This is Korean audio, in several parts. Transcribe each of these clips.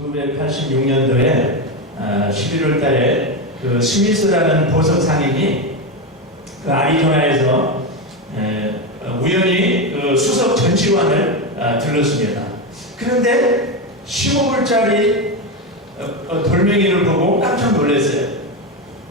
1986년도에 11월 달에 그 스미스라는 보석 상인이 그 아리조나에서 우연히 그 수석 전시관을 들렀습니다. 그런데 15불짜리 돌멩이를 보고 깜짝 놀랐어요.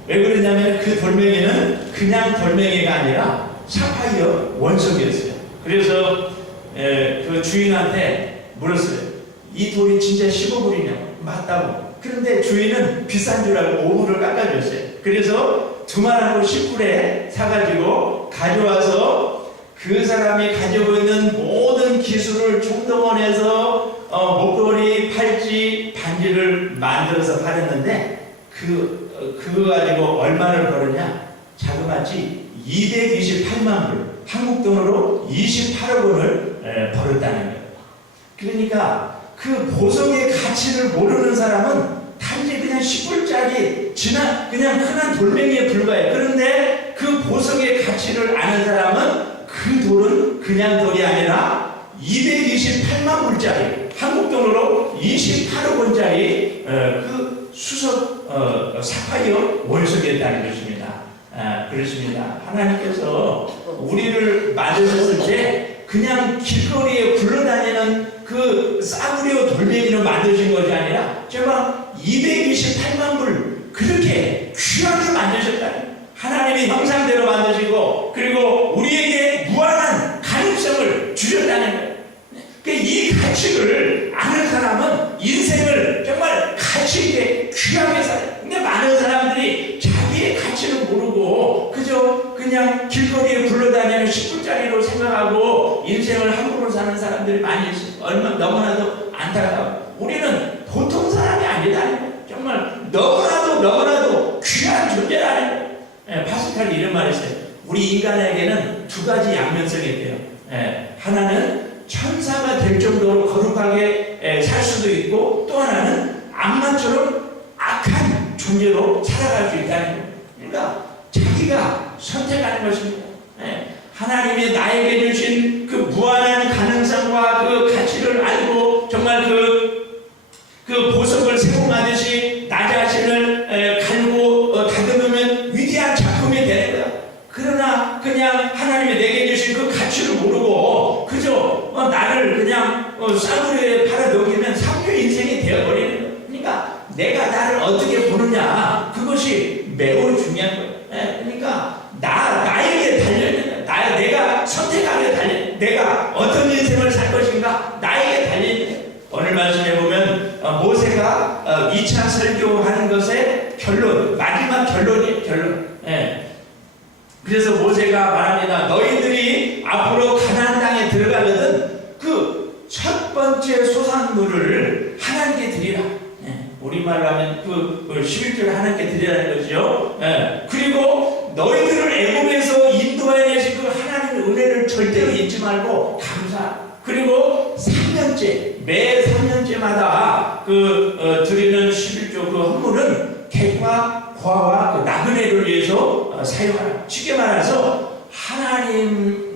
왜 그러냐면 그 돌멩이는 그냥 돌멩이가 아니라 사파이어 원석이었어요. 그래서 그 주인한테 물었어요. 이 돌이 진짜 15불이냐고. 맞다고. 그런데 주인은 비싼 줄 알고 5불을 깎아줬어요. 그래서 두말하고 10불에 사가지고 가져와서 그 사람이 가지고 있는 모든 기술을 총동원해서 목걸이, 팔찌, 반지를 만들어서 팔았는데 그거 가지고 얼마를 벌었냐? 자그마치 228만 불, 한국 돈으로 28억 원을 벌었다는 거예요. 그러니까 그 보석의 가치를 모르는 사람은 단지 그냥 10불짜리 그냥 흔한 돌멩이에 불과해요. 그런데 그 보석의 가치를 아는 사람은 그 돌은 그냥 돌이 아니라 228만 불짜리, 한국 돈으로 28억 원짜리 그 수석 사파이어 원석이었다는 것입니다. 그렇습니다. 하나님께서 우리를 만드셨을 때 그냥 길거리에 굴러다니는 그 싸구려 돌멩이로 만드신 것이 아니라 정말 228만 불 그렇게 귀하게 만드셨다는, 하나님의 형상대로 만드시고 그리고 우리에게 무한한 가능성을 주셨다는 거예요. 이 가치를 아는 사람은 인생을 정말 가치 있게 귀하게 살아요. 근데 많은 사람들이 자기의 가치를 모르고 그냥 길거리에 굴러다니는 10불짜리로 생각하고 인생을 함부로 사는 사람들이 많이 있어요. 너무나도 안타까워요. 우리는 보통 사람이 아니다는 거예요. 정말 너무나도 귀한 존재라는 거예요. 파스칼이 이런 말을 했어요. 우리 인간에게는 두 가지 양면성이 있대요. 하나는 천사가 될 정도로 거룩하게 살 수도 있고, 또 하나는 악마처럼 악한 존재로 살아갈 수 있다는 거예요. 그러니까 자기가 선택하는 것입니다. 하나님이 나에게 주신 그 무한한 가능성과 그 가치를 알고 정말 그 보석을 세공하듯이 나 자신을 갈고 다듬으면 위대한 작품이 되는 거야. 그러나 그냥 하나님이 내게 주신 그 가치를 모르고 그저 나를 그냥 싸구려에 팔아넘기면 삼류 인생이 되어버리는 거야. 그러니까 내가 나를 어떻게 보느냐, 그것이 매우 중요한 거예요. 그러니까 나에게 달려있는 거야. 내가 선택하게 달려있는, 내가 어떤 인생을 살 것인가 나에게 달려있는 거야. 오늘 말씀해 보면 모세가 2차 설교하는 것의 결론, 마지막 결론이에요. 결론. 그래서 모세가 말합니다. 너희들이 앞으로 가나안 땅에 들어가거든 그 첫 번째 소산물을 하나님께 드리라. 우리말로 하면 그 11조를 하나님께 드리라는 거죠. 그리고 너희들을 애굽에서 인도해내신 그 하나님의 은혜를 절대로 잊지 말고 감사. 그리고 3년째, 매 3년째마다 드리는 11조 그 헌물은 객과 고아와 그 나그네를 위해서 사용하라. 쉽게 말해서 하나님을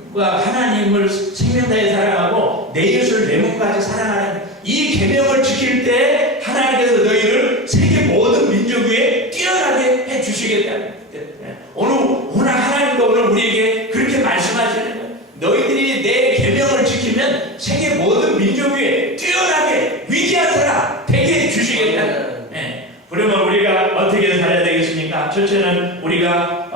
생명 다해 사랑하고 내 이웃을 내 몸까지 사랑하는 이 계명을 지킬 때 하나님께서 너희를 세계 모든 민족 위에 뛰어나게 해주시겠다. 오늘 하나님도 오늘 우리에게 그렇게 말씀하시는 거예요. 너희들이 내 계명을 지키면 세계 모든 민족 위에 뛰어나게 위대한 사람 되게 해주시겠다. 그러면 우리가 어떻게 살아야 되겠습니까? 첫째는 우리가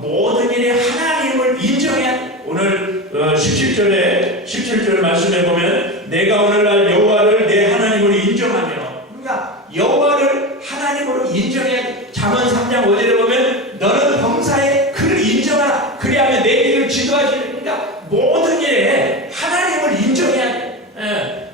모든 일에 하나님을 인정해야 돼. 오늘 17절 말씀해 보면 내가 오늘날 여호와를 내 하나님으로 인정하며, 그러니까 여호와를 하나님으로 인정해야 돼. 잠언 3장 5절에 보면 너는 범사에 그를 인정하라. 그리하면 내 길을 지도하시는. 그러니까 모든 일에 하나님을 인정해야 돼.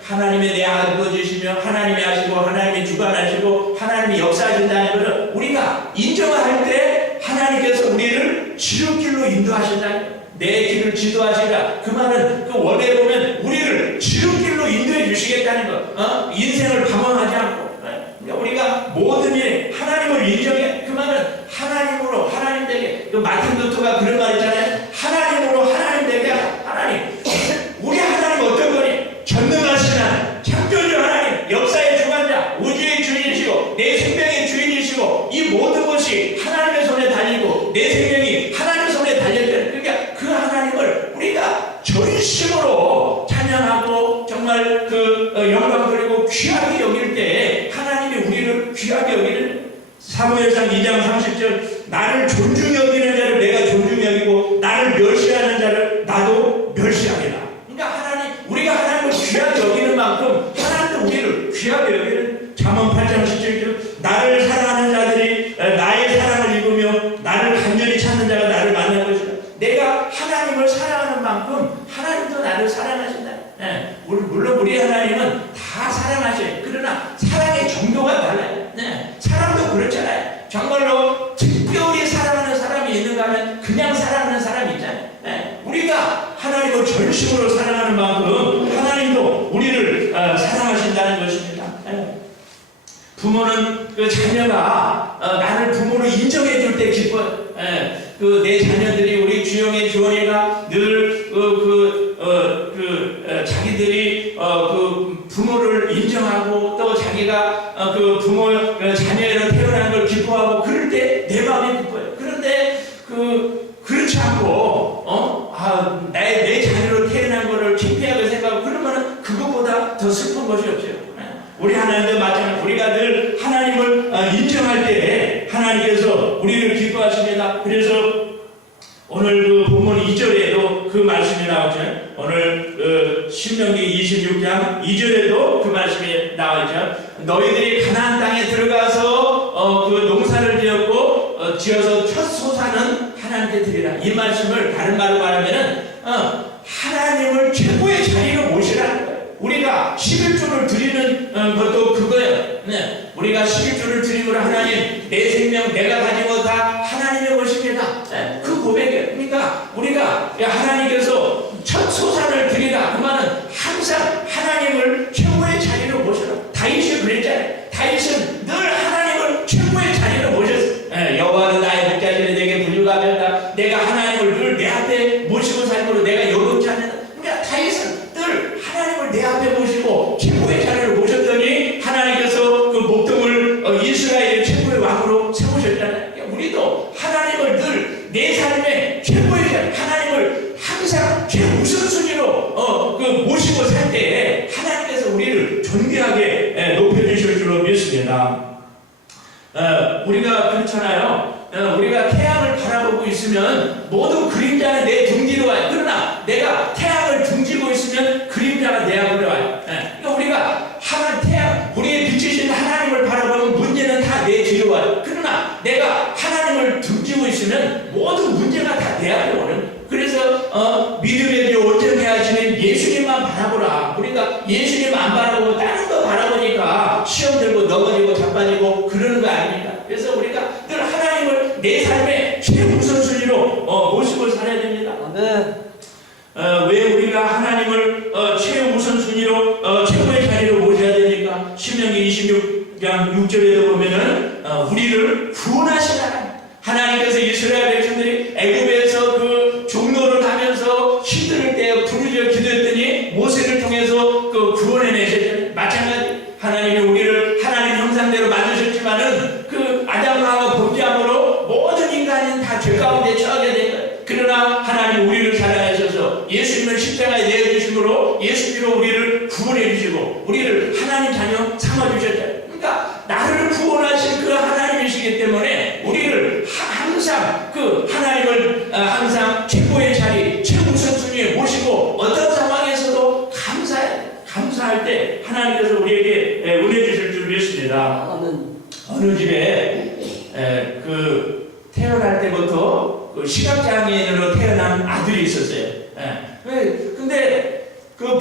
하나님이 내 아버지시며 하나님이 하시고 하나님이 주관하시고 하나님이 역사하신다는 것을 우리가 인정할 때 하나님께서 우리를 지름길로 인도하신다는, 내 길을 지도하시라. 그 말은 그 원에 보면 우리를 지름길로 인도해 주시겠다는 것. 인생을 방황하지 않고. 그러니까 우리가 모든 일에 하나님을 인정해. 그 말은 하나님으로 하나님 되게. 마틴 루터가 그런 말 있잖아요. 하나님으로 하나님 되게 하라. 하나님. 우리 하나님 어떤 거니? 전능하신 하나님, 창조주 하나님, 역사의 주관자, 나를 사랑하신다. 예, 물론 우리 하나님은 다 사랑하셔요. 그러나 사랑의 정도가 달라요. 예, 사랑도 그렇잖아요. 정말로 특별히 사랑하는 사람이 있는가 하면 그냥 사랑하는 사람이 있잖아요. 예, 우리가 하나님을 전심으로 사랑하는 만큼 하나님도 우리를 사랑하신다는 것입니다. 예. 부모는 그 자녀가 나를 부모로 인정해 줄 때 기뻐요. 그 내 자녀들이 우리 주영의 주원이가 늘 자기들이 그 부모를 인정하고 또 자기가 그 부모 자녀로 태어난 걸 기뻐하고 그럴 때 내 마음이 기뻐요. 그런데 그렇지 않고 내 자녀로 태어난 거를 창피하게 생각하고 그러면은 그것보다 더 슬픈 것이 없어요. 우리 하나님도 마찬가지로 우리가 늘 하나님을 인정할 때 하나님께서 우리를 기뻐하십니다. 그래서 오늘 그 본문 2절에도 그 말씀이 나오죠. 오늘 신명기 26장 2절에도 그 말씀이 나오죠. 너희들이 가나안 땅에 들어가서 그 농사를 지어서 첫 소산은 하나님께 드리라. 이 말씀을 다른 말로 말하면은 하나님을 최고의 자리로 모시라는 거예요. 우리가 11조를 드리는 것도 그거예요. 네. 우리가 11조를 드림으로 하나님 내 생명 내가 가진 거 다 하나님의 것입니다. 네. 그 고백이에요. 그러니까 우리가 하나님께서 첫 소산을 드리라. 그 말은 항상 하나님을 최고의 자리로 모셔라. 다윗이 그랬잖아요. 다윗은 늘 하나님을 최고의 자리로 모셨어요. 네. 여호와는 나의 목자시니 내게 불육하였다. 내가 하나님을 늘 내 앞에 모시고 살므로 내가 여롭지 않는다. 그러니까 다윗은 늘 하나님을 내 앞에 모시고 최고의 자리를 모셨더니 하나님께서 그 목동을 이스라엘의 최고의 왕으로 세우셨잖아요. 그러니까 우리도 하나님을 늘 내 삶의 최고의 자리, 하나님을 항상 최우선순위로 모시고 살 때 하나님께서 우리를 존귀하게 높여주실 줄로 믿습니다. 우리가 그렇잖아요. 우리가 태양을 바라보고 있으면 모든 그림자는 내 등 뒤로 와요. 그러나 내가 태양을 등지고 있으면 그림자가 내 앞으로 와요. 그러니까 우리가 태양, 우리의 빛이신 하나님을 바라보면 문제는 다 내 뒤로 와요. 그러나 내가 하나님을 등지고 있으면 모든 문제가 다 내 앞에 오는. 그래서 믿음의 온전히 하시는 예수님만 바라보라. 우리가 예수님 안 바라보고 다른 거 바라보니까 시험 들고 넘어지고 자빠지고 그러는 거 아닙니까? 그래서 우리가 늘 하나님을 내 삶의 최우선순위로 모시고 살아야 됩니다. 왜 우리가 하나님을 최우선순위로 최고의 자리로 모셔야 됩니까? 신명기 26장 6절에도 보면은 우리를 구원하시라. 하나님께서 이스라엘 백성들이 애굽에서 그 종로를 가면서 힘들 때 부르짖어 기도했더니 모세를 통해서 그 구원해내셨잖아요. 마찬가지 하나님이 우리를 하나님 형상대로 만드셨지만은 그 아담과 하와 범죄함으로 모든 인간은 다 죄 가운데 처하게 된 거예요. 그러나 하나님 우리를 사랑하셔서 예수님을 십자가에 내어주심으로 예수님으로 우리를 구원해 주시고 우리를 하나님 자녀 삼아주셨잖아요. 그러니까 나를 구원하신 그 하나님이시기 때문에 우리를 항상 그 하나님을 항상 최고의 자리, 최우선순위에 모시고 어떤 상황에서도 감사할 때 하나님께서 우리에게 은혜 주실 줄 믿습니다. 어느 집에 태어날 때부터 그 시각장애인으로 태어난 아들이 있었어요. 근데 그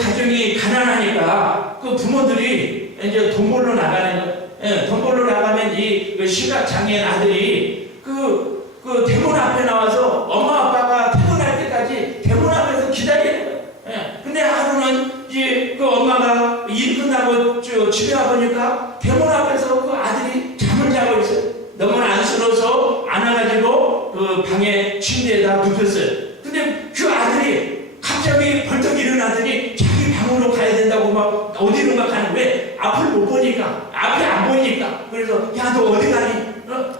가정이 가난하니까 그 부모들이 이제 돈 벌러 나가는 거예요. 돈 벌러 나가면 이 시각장애인 아들이 그 대문 앞에 나와서 엄마 아빠가 퇴근할 때까지 대문 앞에서 기다리는 거예요. 근데 하루는 이제 그 엄마가 일 끝나고 집에 와보니까 대문 앞에서 그 아들이 잠을 자고 있어요. 너무 안쓰러워서 안아가지고 그 방에 침대에다 눕혔어요. 근데 그 아들이 갑자기 벌떡 일어나더니 자기 방으로 가야 된다고 막 어디로 막 가는 왜 앞을 못 보니까 앞이 안 보이니까 그래서 야 너 어디 가니?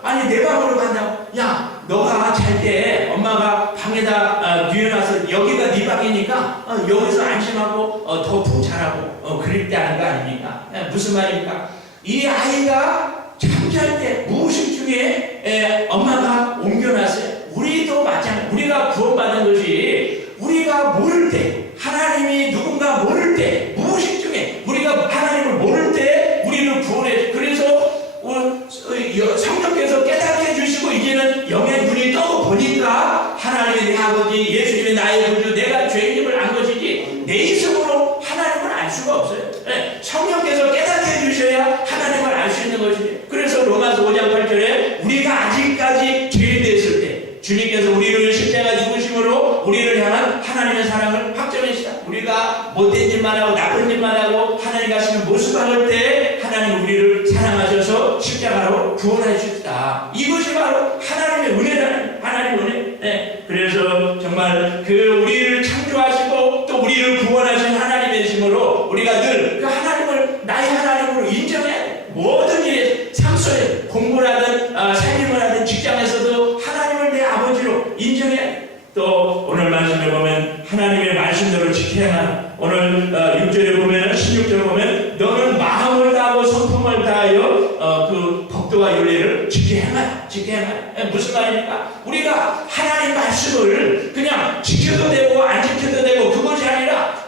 아니 내 방으로 간다고. 야 너가 잘 때 엄마가 방에다 뉘어놔서 여기가 네 방이니까 여기서 안심하고 더 푹 자라고 그랬다는 거 아닙니까? 무슨 말입니까? 이 아이가 잠잘 때 무의식 중에 엄마가 옮겨놨어요. 우리도 마찬가지. 우리가 구원받은 것이 우리가 모를 때 하나님이 누군가 모를 때 무의식 중에 우리가 하나님을 모를 때 우리를 구원해. 그래서 성령께서 깨닫게 해주시고 이제는 영의 눈이 떠 보니까 하나님의 내 아버지 예수님의 나의 구주 내가 죄인임을 안 것이지 내 이성으로 하나님을 알 수가 없어요. 네, 성령께서 깨닫게 해주셔야 하나님을 알 수 있는 것이죠. 그래서 로마서 5장 8절에 우리가 아직까지 죄인되었을 때 주님께서 우리를 십자가 죽으심으로 우리를 향한 하나님의 사랑을 확정하시다. 우리가 못된 일만 하고 나쁜 일만 하고 하나님 가시는 모습을 할 때 하나님 우리를 사랑하셔서 십자가로 구원하셨다. 이것이 바로 하나님의 은혜라는 하나님의 은혜. 네. 그래서 정말 그 우리를 창조하시고 또 우리를 구원하신 하나님이심으로 우리가 늘 그 하나님을 나의 하나님으로 인정해야 돼. 모든 일에 삶 속에 공부를 하든 살림을 하든 직장에서도 하나님을 내 아버지로 인정해야 돼. 또 오늘 말씀을 보면 하나님의 말씀대로 지켜야 하는 오늘 6절에 보면 16절에 보면 너는 마음을 다하고 성품을 다하여 그 법도와 윤리를 지켜 행하라. 무슨 말입니까? 우리가 하나님 말씀을 그냥 지켜도 되고 안 지켜도 되고 그것이 아니라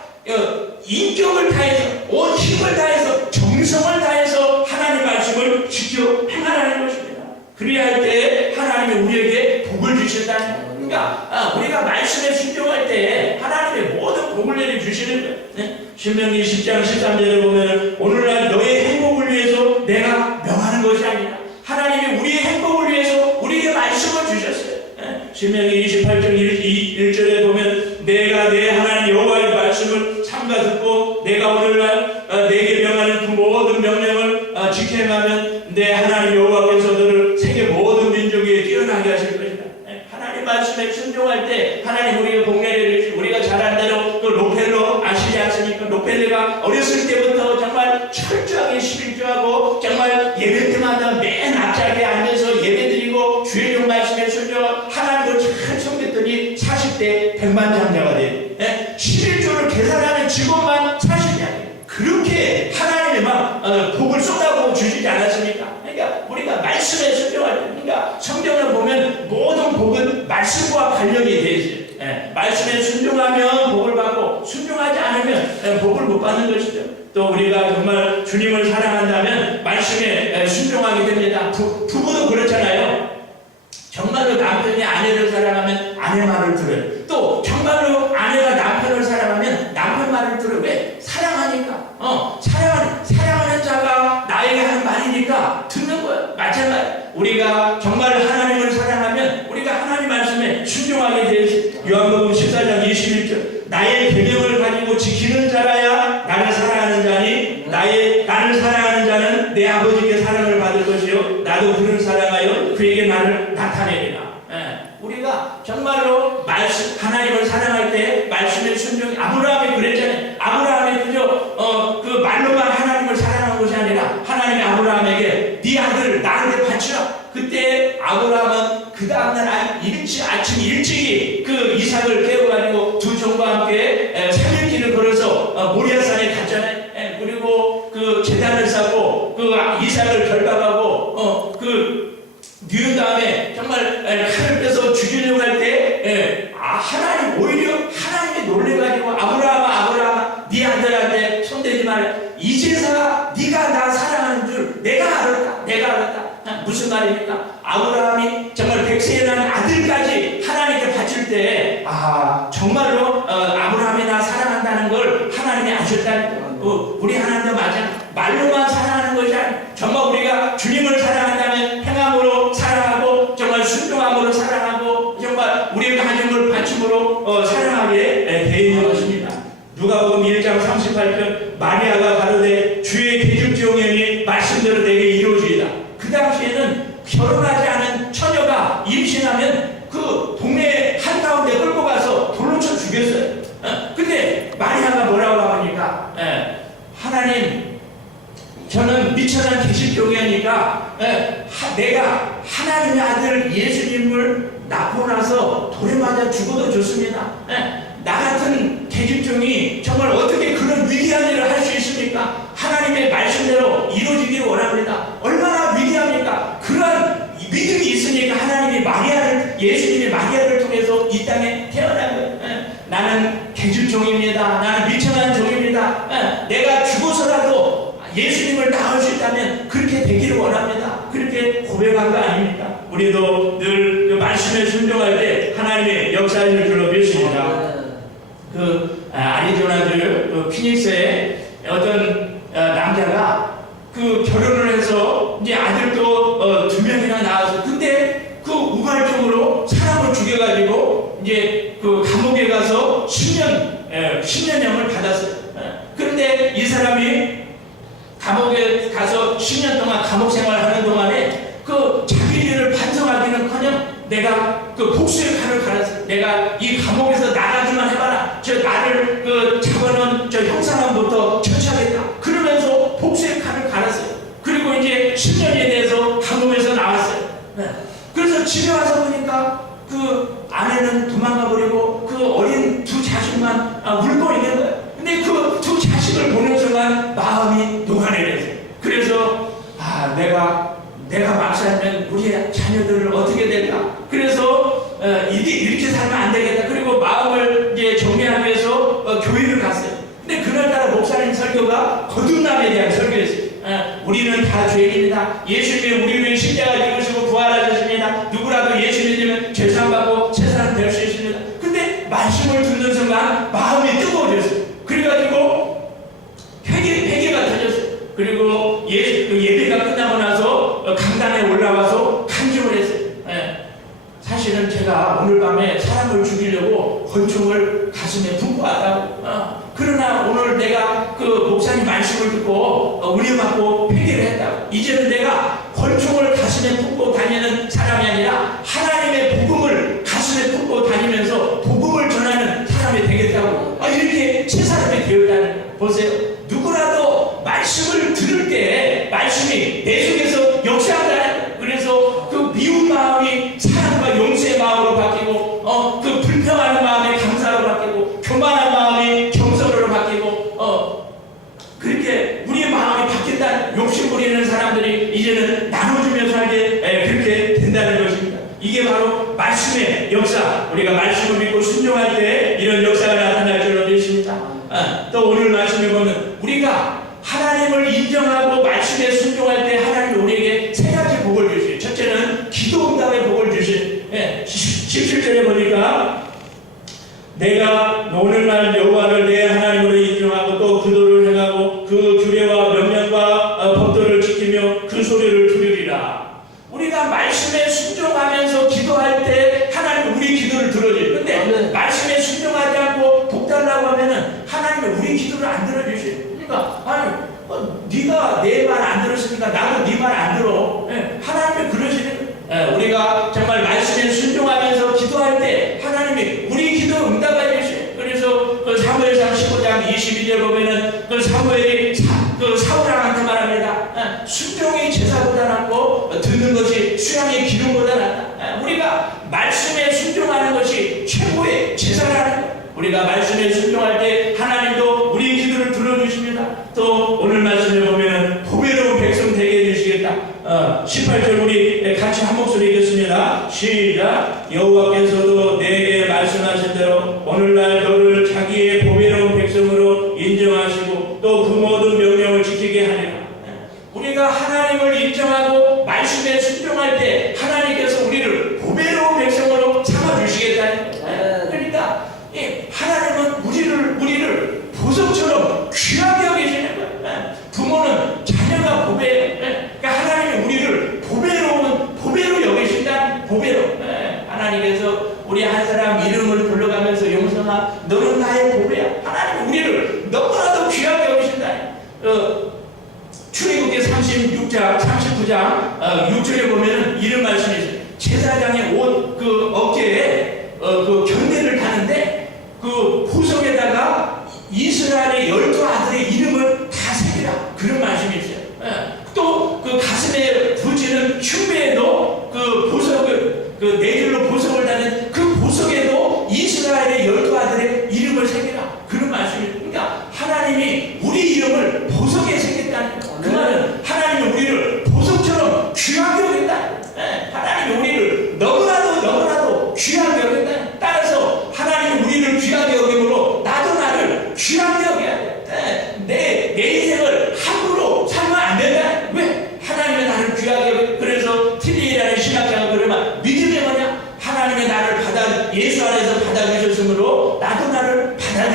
인격을 다해서 온 힘을 다해서 정성을 다해서 하나님 말씀을 지켜 행하라는 것입니다. 그래야 할 때 하나님이 우리에게 복을 주신다는 거예요. 그러니까 우리가 말씀에 순종할 때 하나님의 모든 복을 내려주시는 거예요. 네? 신명기 10장 13절에 보면 오늘날 너의 행복을 위해서 내가 명하는 것이 아니라 하나님이 우리의 행복을 위해서 우리에게 말씀을 주셨어요. 네? 신명기 28장 1절에 보면 내가 내 하나님 여호와의 말씀을 삼가 듣고 내가 오늘날 내게 명하는 그 모든 명령을 지켜 행하면 내 하나님 여호와께서 너를 세계 모든 민족 위에 뛰어나게 하실 것이다. 하나님 말씀에 순종할 때 하나님 우리에게 복 내려주시고 우리가 잘한 대로 또 로펠러 아시지 않습니까? 로펠러가 어렸을 때부터 정말 철저하게 11조하고 정말 예배 때마다 맨 앞자리에 앉아서 예배드리고 주의 종 말씀에 순종하고 하나님을 잘 섬겼더니 40대 백만장자가 돼요. 11조를 계산하는 직원만 40명. 그렇게 하나님의 막 복을 쏟아부어 주시지 않았습니까? 그러니까 우리가 말씀에 순종할 때, 그러니까 성경을 보면 모든 복은 말씀과 관련이 되어 있어요. 말씀에 순종하면 복을 받고 순종하지 않으면 복을 못 받는 것이죠. 또 우리가 정말 주님을 사랑한다면 말씀에 순종하게 됩니다. 부부도 그렇잖아요. 정말로 남편이 아내를 사랑하면 아내 말을 들어요. 또 정말로 아내가 남편을 사랑하면 남편 말을 들어요. 왜? 사랑하니까. 사랑하는 자가 나에게 하는 말이니까 듣는 거예요. 마찬가지. 우리가 정말 하나님을 사랑하면 우리가 하나님 말씀에 순종하게 되어 요한복음 14장 21절 나의 계명을 가지고 지키는 자라야 나를 사랑하는 자니 나를 사랑하는 자는 내 아버지께 사랑을 받을 것이요 나도 그를 사랑하여 그에게 나를 나타내리라. 우리가 정말로 하나님을 사랑할 때 말씀에 순종이 아브라함이 그랬잖아요. 아브라함이 그저 그 말로만 하나님을 사랑한 것이 아니라 하나님이 아브라함에게 네 아들을 나한테 바치라. 그때 아브라함은 그 다음날 아침 일찍이 그 이삭을 깨워가지고 두 종과 함께 3일길을 걸어서 모리아산에 갔잖아요. 그리고 그 제단을 쌓고 그 이삭을 결박하고 누운 다음에 정말 칼을 빼서 죽이려고 할 때 하나님 오히려 하나님이 놀래가지고 아브라함아 네 아들한테 손대지 말라. 이제서 네가 나 사랑하는 줄 내가 알았다. 무슨 말입니까? 아브라함이 정말 백세에 난 아들까지 하나님께 바칠 때 정말로 아브라함이 나 사랑한다는 걸 하나님이 아셨다는 거예요. 우리 하나님도 마찬가지. 말로만 사랑하는 것이 아니라 정말 우리가 주님을 사랑한다면 행함으로 사랑하고 정말 순종함으로 사랑하고 정말 우리의 가정을 바침으로 사랑하게 되어 있는 것입니다. 누가복음 1장 38편 마리아가 가로되 주의 계집종연이 말씀대로 내게 이루어지이다. 그 당시에는 결혼하지 않은 처녀가 임신하면 그 동네 한가운데 끌고 가서 돌로 쳐 죽였어요. 근데 마리아가 뭐라고 합니까? 하나님 저는 미천한 계집종이니까 내가 하나님의 아들 예수님을 낳고 나서 돌에 맞아 죽어도 좋습니다. 나 같은 계집종이 정말 어떻게 그런 위대한 일을 할 수 있습니까? 하나님의 말씀대로 이루어지기를 원합니다. 얼마나 위대합니까? 그런 믿음이 있으니까 하나님이 예수님이 마리아를 통해서 이 땅에 태어난 거예요. 나는 계집종입니다. 나는 미천한 종입니다. 내가 죽어서라도 예수님을 낳을 수 있다면 그렇게 되기를 원합니다. 그렇게 고백한 거 아닙니까? 우리도 늘 그 말씀에 순종할 때 하나님의 역사를 줄로 믿습니다. 아리조나주 피닉스에 어떤 남자가 그 결혼을 해서 이제 아들도 2명이나 낳아서, 근데 그 우발적으로 사람을 죽여가지고 이제 그 감옥에 가서 10년형을 받았어요. 그런데 이 사람이 감옥에 가서 10년 동안 감옥 생활하는 동안에 그 자기 일을 반성하기는커녕 내가 그 복수의 칼을 갈았어. 내가 이 감옥에서 나가기만 해봐라. 저 나를 그 잡아놓은 저 형사관부터 처치하겠다. 그러면서 복수의 칼을 갈았어요. 그리고 이제 10년이 돼서 감옥에서 나왔어요. 그래서 집에 와서 보니까 그 아내는 도망가 버리고 그 어린 2 자식만 울고 있는 거예요. 근데 그 2 자식을 보는 순간 마음이 녹아내렸어요. 그래서 내가 막 살면 우리 자녀들을 어떻게 될까? 그래서 이렇게 살면 안 되겠다. 그리고 마음을 이제 정리하기 위해서 교회를 갔어요. 근데 그날따라 목사님 설교가 거듭남에 대한 설교였어요. 우리는 다 죄인입니다. 예수님이 우리 위해 십자가 지시고 부활하셨습니다. 누구라도 예수 믿으면 죄사함받고 새 사람 될 수 있습니다. 근데 말씀을 듣는 순간 마음이 뜨거워졌어요. 그래가지고 회개가 터졌어요. 그리고 예배가 끝나고 나서 강단에 올라와서 간증을 했어요. 사실은 제가 오늘 밤에 사람을 죽이려고 권총을 가슴에 품고 왔다고. 그러나 오늘 내가 그 목사님 말씀을 듣고 은혜 받고 회개를 했다고. 이제는 내가 권총을 가슴에 품고 다니는 사람이 아니라 하나님의 복음을 가슴에 품고 다니면서 복음을 전하는 사람이 되겠다고. 이렇게 새 사람이 되었다는 거예요. 보세요. 누구라도 말씀을 들을 때 말씀이 내 속에서 역사한다는 거예요. 그래서 그 미운 마음이 사랑과 용서의 마음으로 바뀌고 그 불평하는 마음이 감사로 바뀌고 교만한 마음이 겸손으로 바뀌고 그렇게 우리의 마음이 바뀐다는, 욕심 부리는 사람들이 이제는 나눠주며 살게 그렇게 된다는 것입니다. 이게 바로 말씀의 역사. 우리가 말씀을 믿고 순종할 때 이런 역사가 나타날 줄로 믿습니다. 또 오늘 말씀에 보면 우리가 하나님을 인정하고 말씀에 순종할 때 하나님이 우리에게 3가지 복을 주시죠. 첫째는 기도 응답의 복을 주시죠. 17절에 보니까 내가 오늘날 여호와를 내 하나님으로 인정하고 또 그도를 행하고 그 규례와 명령과 법도를 지키며 그 소리를 들으리라. 우리가 말씀에 순종하면서 기도할 때 하나님은 우리 기도를 들어줘요. 근데 말씀에 순종하지 않고 복 달라고 하면은 하나님은 우리 기도를 안 들어주셔요. 그러니까 네가 내 말 안 들었으니까 나도 네 말 안 들어. 하나님이 그러시는 거예요. 우리가 정말 말씀에 순종하면서 기도할 때 하나님이 우리 기도 응답해 주셔요. 그래서 그 사무엘상 15장 22절 보면은 그 사무엘이 그 사울왕한테 말합니다. 순종이 제사보다 낫고 듣는 것이 수양의 기름보다 낫다. 우리가 말씀에 순종하는 것이 최고의 제사라는 거예요. 우리가 말씀에 순종할 때 하나님도 우리 기도를 들어주십니다. 또 오늘 말씀에 보면 보배로운 백성 되게 해주시겠다. 18절 우리 같이 한 목소리 읽겠습니다. 시작. 여호와께서도 내게 말씀하신 대로 오늘날 너를 자기의 보배로운 백성으로 인정하시고 또 그 모든 명령을 지키게 하리라. 우리가 하나님을 인정하고 말씀에 순종할 때 하나님께서 우리를 보배로운 백성으로 삼아주시겠다는 거예요. 그러니까 하나님은 우리를 보석처럼 귀하게 여기시는 거예요. 부모는 자녀가 보배예요. 그러니까 하나님이 우리를 보배로 여기신다는 보배로. 하나님께서 우리 한 사람 이름을 불러가면서 용성아 너는 나의 보배야. 하나님이 우리를 너무나도 귀하게 여기신다. 출애굽기 36장 39장 6절에 보면은 이런 말씀이 있어요. 제사장의 옷 그 어깨에 그 견대를 다는데 그 보석에다가 이스라엘의 12아들의 이름을 다 새기라. 그런 말씀이 있어요. 또 그 가슴에 붙이는 흉배에도 그 보석을 그 4줄로 보석을 다는 그 보석에도 이스라엘의 12아들의 이름을 새기라. 그런 말씀이 있어요. 그러니까 하나님이 우리 이름을 보석에 새겼다는 거예요. 그 말은 하나님이 우리를 보석처럼 귀하게 여긴다. 하나님이 우리를 너무나도 귀하게 여긴다. 따라서 하나님이 우리를 귀하게 여김으로 나도 나를 귀하게 여겨야 돼. 내 인생을 함부로 살면 안 된다. 왜? 하나님이 나를 귀하게 여겨. 그래서 TD라는 신학자가 그러면 믿음이 뭐냐? 하나님이 나를 예수 안에서 받아주셨으므로 나도 나를 받아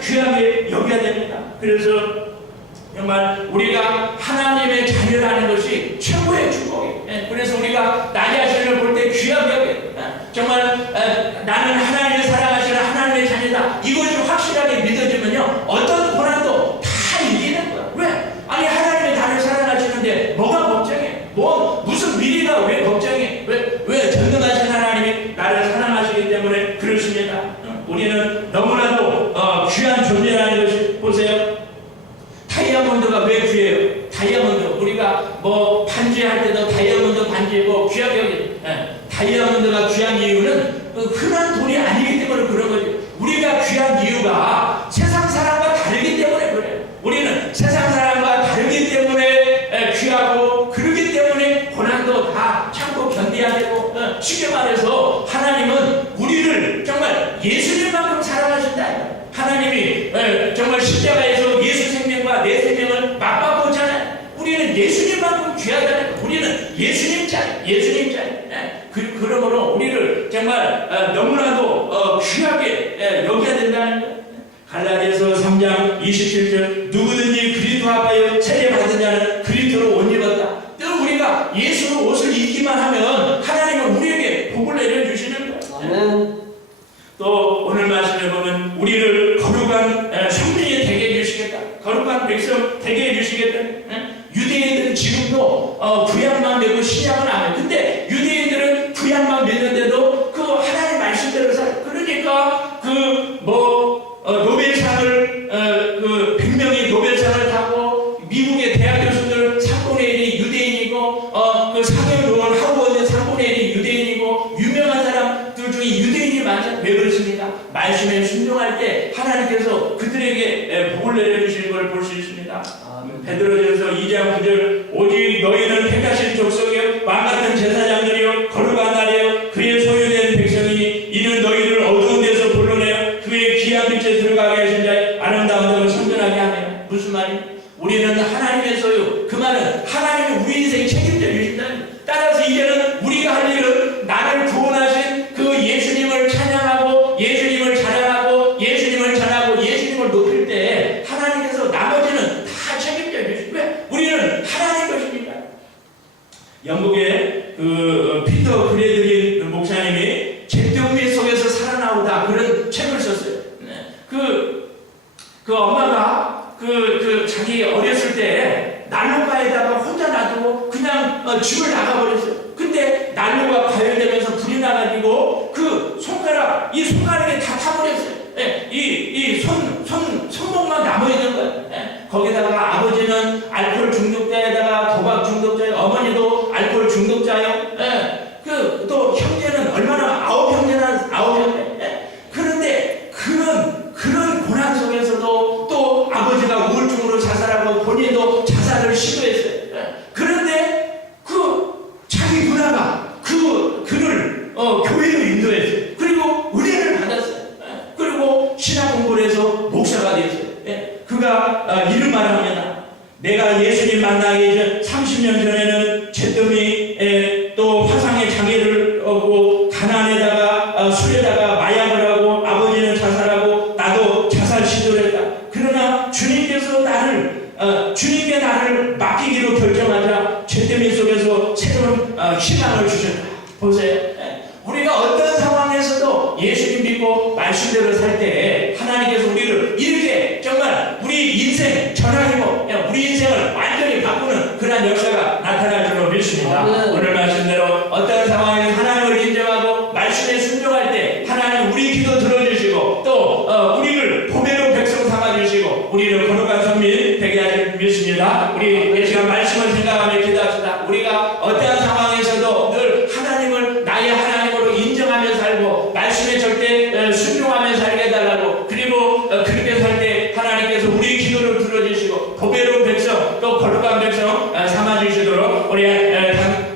귀하게 여겨야 됩니다. 그래서 정말 우리가 하나님의 자녀라는 것이 최고의 축복이에요. 그래서 우리가 나 자신을 볼 때 귀하게 여겨요. 정말 나는 하나님을 사랑하시는 하나님의 자녀다. 이것이 확실하게 믿어지면요, 어떤 고난도 다 이기는 거야. 왜? 아니, 하나님이 나를 사랑하시는데 뭐가 걱정해? 무슨 미래가 왜 걱정해? 왜 전능하신 하나님이 나를 사랑하시기 때문에 그렇습니다. 우리는 너무나도 귀한 존재라는 것이, 보세요. 다이아몬드가 왜 귀해요? 다이아몬드, 우리가 뭐 반지할 때도 다이아몬드 반지 뭐 귀하게 여기, 다이아몬드가 귀한 이유는 흔한 돈이 아니기 때문에 그런 거죠. 우리가 귀한 이유가 세상 사람과 다르기 때문에 그래요. 우리는 세상 사람과 다르기 때문에 귀하고, 그러기 때문에 고난도 다 참고 견뎌야 되고, 쉽게 말해서 하나님은 우리를 정말 예수님만큼 사랑하신다. 하나님이 정말 십자가에서 예수 생명과 내 생명을 맞바꾸잖아요. 우리는 예수님만큼 귀하다는 거예요. 우리는 예수님 자리. 그러므로 우리를 정말 너무나도 귀하게 여겨야 된다는 거예요. 갈라디아서 3장 27절, 누구든지 그리스도 아파여 세례받은 자는 그리스도로 옷 입었다. 또 우리가 예수로 옷을 입기만 하면 하나님은 우리에게 복을 내려주시는 거예요. 또 오늘 말씀에 보면 우리를 거룩한 성민이 되게 해주시겠다. 거룩한 백성 되게 해주시겠다. 유대인들은 지금도 구약만 믿고 신약은 안 해요. 근데 유대인들은 구약만 믿는데도 그 하나님 말씀대로 살아요. 그러니까 노벨상을 100명이 노벨상을 타고, 미국의 대학 교수들 3분의 1이 유대인이고, 그 사회의원 하버드 3분의 1이 유대인이고, 유명한 사람들 중에 유대인이 많잖아요. 왜 그렇습니까? 말씀에 순종할 때 하나님께서 그들에게 복을 내려주시는 걸 볼 수 있습니다. 베드로전서 2장 9절, 오직 너희는 택하신 족속이요 왕같은 제사장들이요 거룩한 나라요 그의 소유된 백성이니 이는 너희를 어두운 데서 불러내어 그의 귀한 빛에 들어가게 하신 자의 아름다운德을 선전하게 하네요. 무슨 말이에요? 우리는 하나님의 소유. 그 말은 하나님이 우리 인생 책임져 주신다는 거예요. 따라서 이제는 우리가 할 일은 나를 구원하신 그 예수님을 찬양하고, 예수님을 자랑하고, 예수님을 전하고, 예수님을 높일 때 하나님께서 나머지는 다 책임져 주시고, 왜? 우리는 하나님 것입니다. 영국의 피터 그레들리 목사님이 잿더미 속에서 살아나오다, 그런 책을 썼어요. 그 엄마가 자기 어렸을 때 난로가에다가 혼자 놔두고 그냥 집을 나가버렸어요. 근데 난로가 가열되면서 불이 나가지고 그 이 손가락에 다 타버렸어요. 손목만 남아있는 거예요. 거기다가 아버지는 알코올 중독자에다가 도박 중독자예요. 어머니도 알코올 중독자예요. 또 형제는 얼마나 9형제. 그런데 그런 고난 속에서도 또 아버지가 우울증으로 자살하고 본인도 자살을 시도했어요. 그런데 자기 누나가 그를 교회로 인도했어요. 그리고 은혜를 받았어요. 그리고 신학 공부를 해서 목사가 됐어요. 그가 이런 말을 합니다. 내가 예수님 만나기 전 30년 전에는 잿더미 또 화상의 장애를 얻고, 가난에다가 술에다가 마약을 하고, 아버지는 자살하고, 나도 자살 시도를 했다. 그러나 주님께 나를 맡기기로 결정하자 잿더미 속에서 새로운 희망을 주셨다. 보세요. 우리가 어떤 상황에서도 예수님 믿고 말씀대로 살 때 하나님께서 우리를 이렇게 정말 우리 인생 전환이고, 우리 인생을 완전히 바꾸는 그런 역사가 나타날 줄로 믿습니다. 오늘 말씀대로 어떤 상황에 하나님을 인정하고 말씀에 순종할 때 하나님 우리 기도 들어주시고, 또 우리를 보배로운 백성 삼아주시고 우리를 거룩한 선민 되게 하실 믿습니다. 우리 이 시간 말씀을 생각하며 기도합시다. 우리가 어떠한 상황에서도 늘 하나님을 나의 하나님으로 인정하며 살고 말씀에 절대 순종하며 살게 해달라고, 그리고 그렇게 살 때 하나님께서 우리 기도를 들어주시고 보배로운 백성, 또 거룩한 백성 삼아주시도록 우리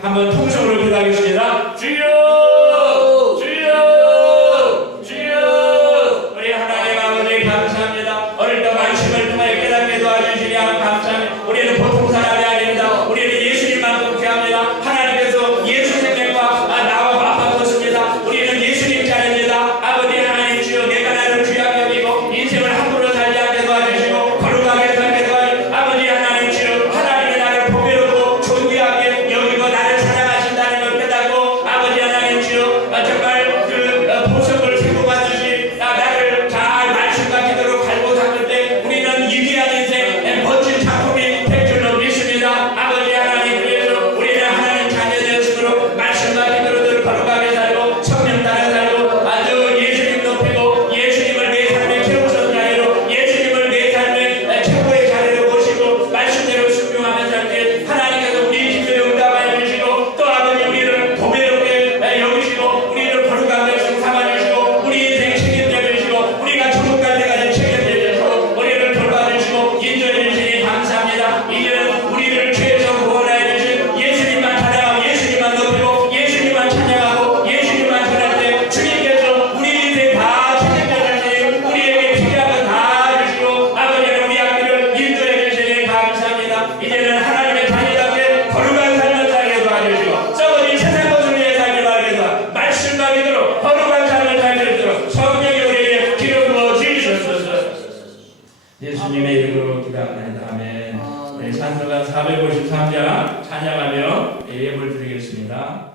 한번 통성으로 기도하겠습니다. 주여, 주여, 주여. 우리 하나님 아버지 감사합니다. 어릴 때 말씀을 통해 깨닫게 도와주시니 감사합니다. 우리는 보통 사람이 아닙니다. 우리는 예수님만큼 귀합니다. 하나님께서 예수 생명과 나와 맞바꿨습니다. 우리는 예수님 자녀입니다. 아버지 하나님 주여, 내가 나를 귀하게 여기고 인생을 453장 찬양하며 예물 드리겠습니다.